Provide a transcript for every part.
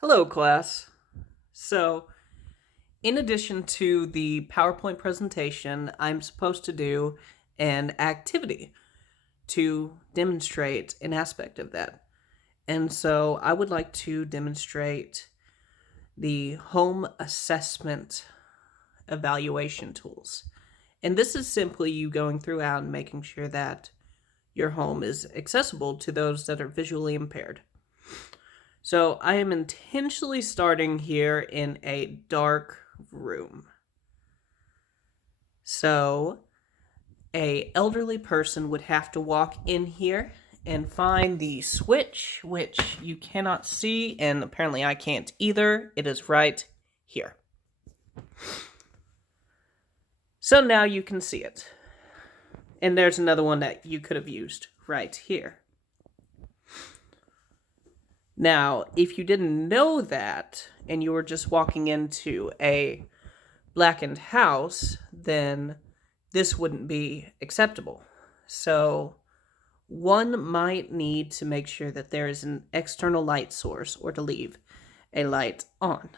Hello, class. So, in addition to the PowerPoint presentation, I'm supposed to do an activity to demonstrate an aspect of that. And so, I would like to demonstrate the home assessment evaluation tools. And this is simply you going throughout and making sure that your home is accessible to those that are visually impaired. So I am intentionally starting here in a dark room. So a elderly person would have to walk in here and find the switch, which you cannot see, and apparently I can't either. It is right here. So now you can see it. And there's another one that you could have used right here. Now, if you didn't know that, and you were just walking into a blackened house, then this wouldn't be acceptable. So, one might need to make sure that there is an external light source or to leave a light on.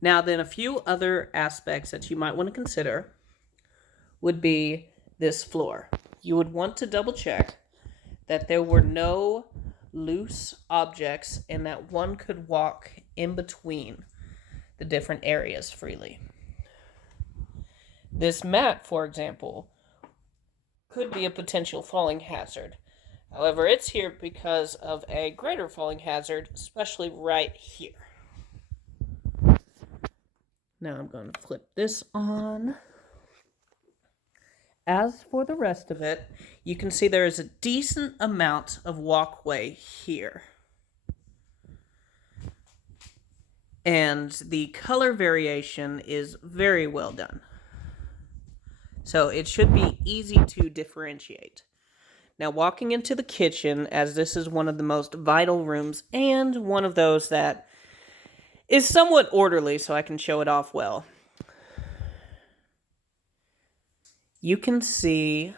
Now, then, a few other aspects that you might want to consider would be this floor. You would want to double check that there were no loose objects and that one could walk in between the different areas freely. This mat, for example, could be a potential falling hazard. However, it's here because of a greater falling hazard, especially right here. Now I'm going to flip this on. As for the rest of it, you can see there is a decent amount of walkway here. And the color variation is very well done. So it should be easy to differentiate. Now, walking into the kitchen, as this is one of the most vital rooms and one of those that is somewhat orderly, so I can show it off well. You can see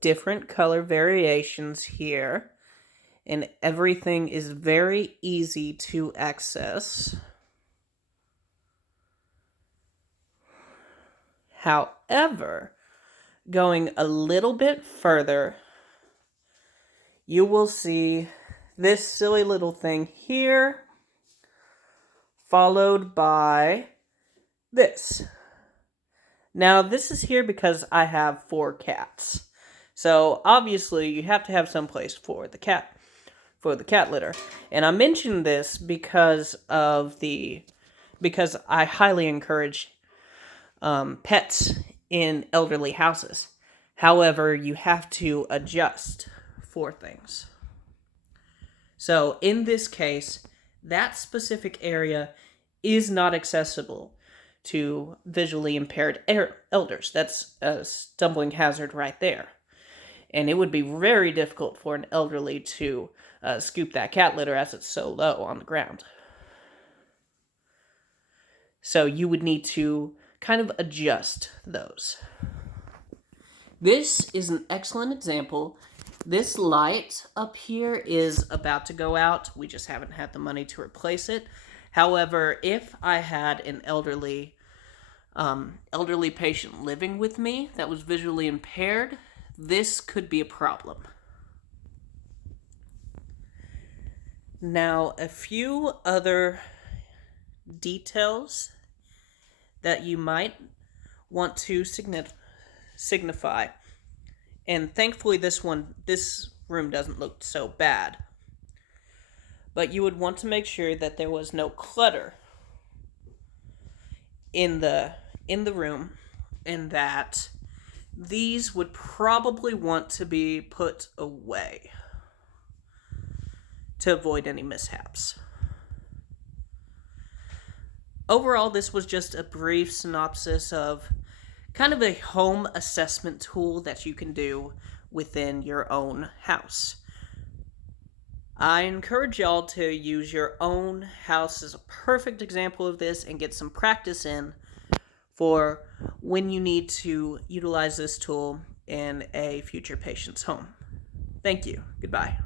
different color variations here, and everything is very easy to access. However, going a little bit further, you will see this silly little thing here, followed by this. Now, this is here because I have 4 cats. So, obviously, you have to have some place for the cat litter. And I mention this because I highly encourage pets in elderly houses. However, you have to adjust for things. So, in this case, that specific area is not accessible to visually impaired elders. That's a stumbling hazard right there. And it would be very difficult for an elderly to scoop that cat litter as it's so low on the ground. So you would need to kind of adjust those. This is an excellent example. This light up here is about to go out. We just haven't had the money to replace it. However, if I had an elderly patient living with me that was visually impaired, this could be a problem. Now, a few other details that you might want to signify. And thankfully this room doesn't look so bad. But you would want to make sure that there was no clutter in the room, and that these would probably want to be put away to avoid any mishaps. Overall, this was just a brief synopsis of kind of a home assessment tool that you can do within your own house. I encourage y'all to use your own house as a perfect example of this and get some practice in for when you need to utilize this tool in a future patient's home. Thank you. Goodbye.